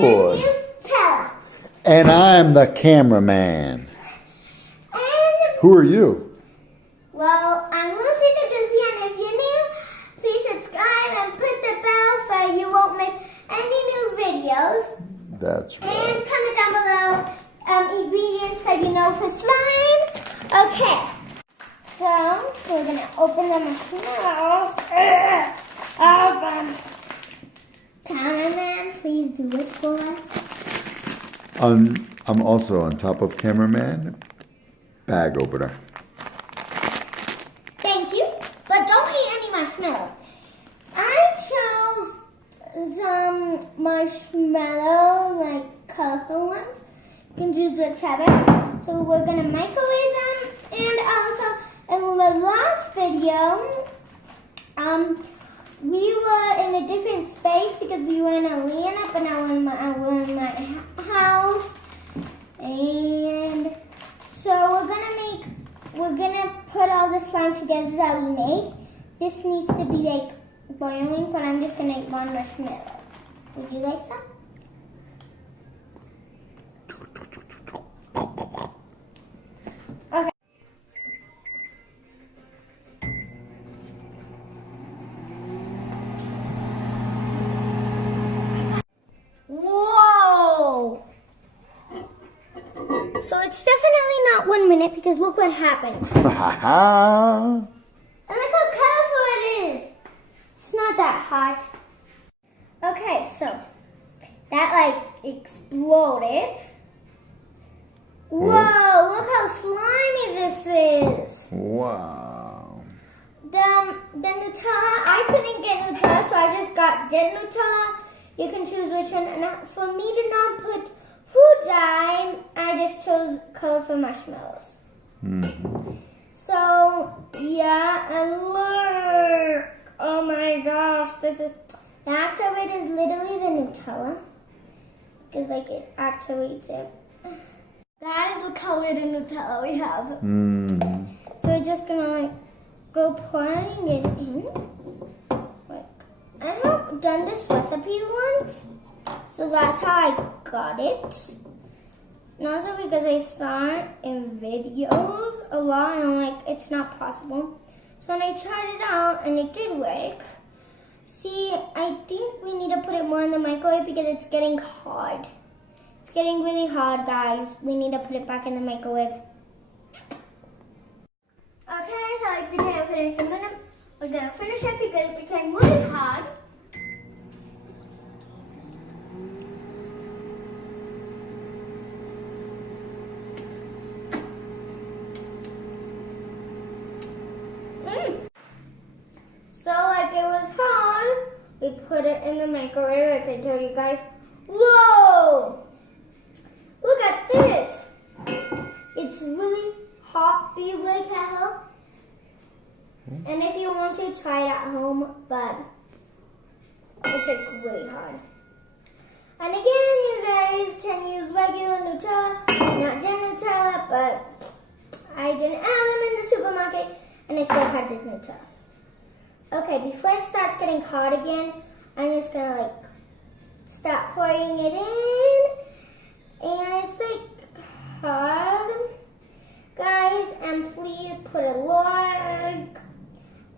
keyboard. And Nutella. And I'm the cameraman. And, Who are you? well, I'm Goosey the Goosey, and if you're new, please subscribe and put the bell so you won't miss any new videos. That's And right. comment down below ingredients that you know for slime. Okay. So, we're going to open the marshmallows. Open. Cameraman, please do it for us. I'm also on top of cameraman. Bag opener. Thank you. But don't eat any marshmallow. I chose some marshmallow, like colorful ones. You can choose whichever. So we're going to microwave them. And also, in the last video, we were in a different space because we were in Atlanta, but now we're in my house. And so we're gonna put all the slime together that we make. This needs to be like boiling, but I'm just gonna eat one marshmallow. Would you like some? Okay. Whoa! So it's definitely not 1 minute because look what happened. Ha ha! And look how colorful it is. It's not that hot. Okay, so that like exploded. Whoa, look how slimy this is. Wow. The Nutella, I couldn't get Nutella, so I just got dead Nutella. You can choose which one. And for me to not put food dye, I just chose colorful marshmallows. Mm-hmm. So, yeah, and look. Oh my gosh, this is, the activator is literally the Nutella. Because like it activates it. Guys, look how little Nutella we have. Mm-hmm. So we're just gonna like go pouring it in. Like, I have done this recipe once. So that's how I got it. And also because I saw it in videos a lot and I'm like, it's not possible. So when I tried it out and it did work. See, I think we need to put it more in the microwave because it's getting hard. It's getting really hard, guys. We need to put it back in the microwave. Okay, so I think I finished a minute. We're gonna finish it because it became really hard. So like it was hard, we put it in the microwave like I told you guys. Whoa! Look at this! It's really hot, be really careful. And if you want to, try it at home, but it's like really hard. And again, you guys can use regular Nutella, not Gen Nutella, but I didn't add them in the supermarket and I still had this Nutella. Okay, before it starts getting hard again, I'm just gonna like start pouring it in. And it's like hard, guys, and please put a like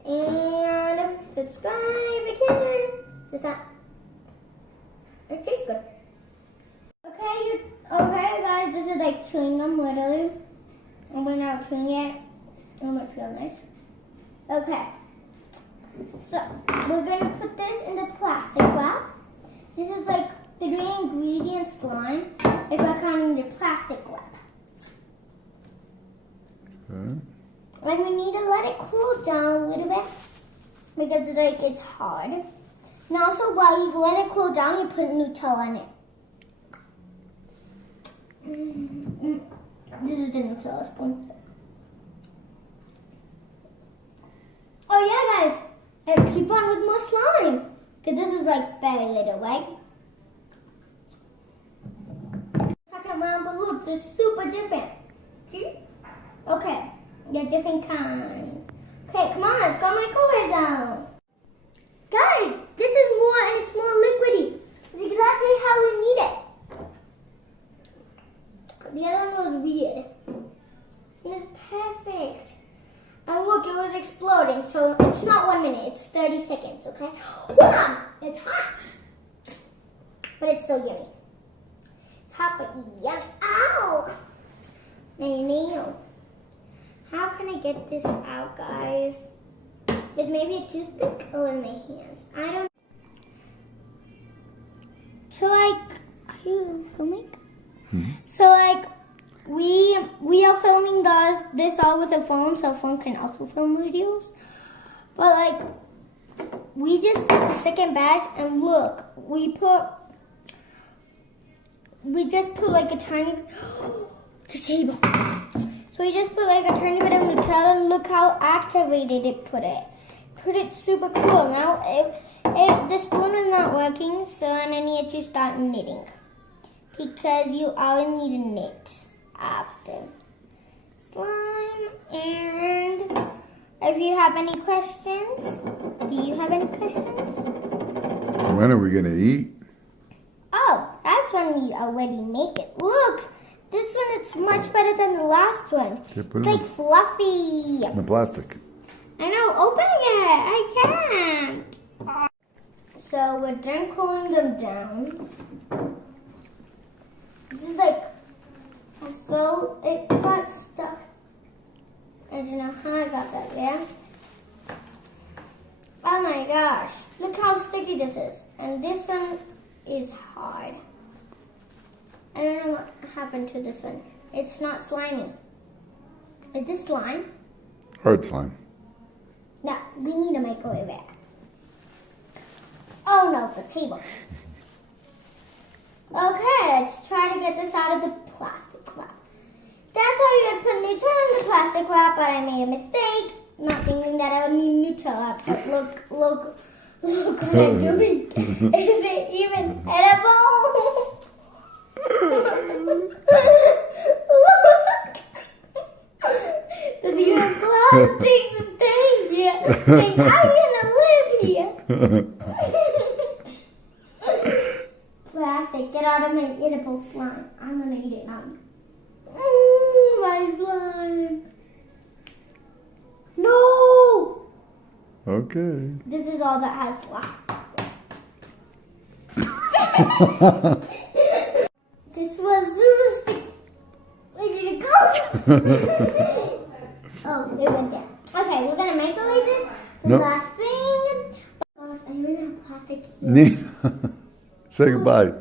and subscribe again. Just that. It tastes good. Okay, guys, this is like chewing gum, literally. And we're now chewing it. It might feel nice. Okay. So, we're going to put this in the plastic wrap. This is like 3 ingredient slime, if we're counting the plastic wrap. Okay. And we need to let it cool down a little bit, because it's hard. And also, while you let it cool down, you put Nutella in it. This is the Nutella spoon. Oh yeah, guys. And keep on with more slime. Because this is like very little, right? Second round, but look, they're super different. See? Okay, they're different kinds. Okay, come on, let's go microwave down. Guys, this is more and it's more liquidy. You can exactly how we need it. The other one was weird. This one is perfect. And look, it was exploding. So it's not 1 minute, it's 30 seconds, okay? Wow, it's hot. But it's still yummy. It's hot but yummy. Ow! No. How can I get this out, guys? With maybe a toothpick or with my hands? I don't. So like, are you filming? So like, we are filming this all with a phone, so a phone can also film videos. But like, we just did the second batch, and look, we just put like a tiny the table. So we just put like a tiny bit of Nutella, and look how activated it put it. Put it super cool. Now the spoon is not working, so I need to start knitting. Because you always need to knit after slime. And if you have any questions, do you have any questions? When are we going to eat? Oh, that's when we already make it. Look, this one is much better than the last one. Yeah, put It's it like fluffy. in the plastic. I know, opening it. I can't. So we're done cooling them down. This is like, so it got stuck. I don't know how I got that there. Oh my gosh, look how sticky this is. And this one is hard. I don't know what happened to this one. It's not slimy. Is this slime? Hard slime. No, we need to microwave it. Oh no, the table. Okay, let's try to get this out of the plastic wrap. That's why you would put Nutella in the plastic wrap, but I made a mistake, not thinking that I would need Nutella. But look what I'm doing. Is it even edible? Look! There's even plastic stains here. Like, I'm gonna live here. Plastic, get out of my edible slime. I'm gonna eat it, not you. My slime. No! Okay. This is all that has left. This was super sticky. Where did it go? Oh, it went down. Okay, we're gonna microwave this. The Nope. last thing. Gosh, I ran out of plastic here. Nina, say goodbye.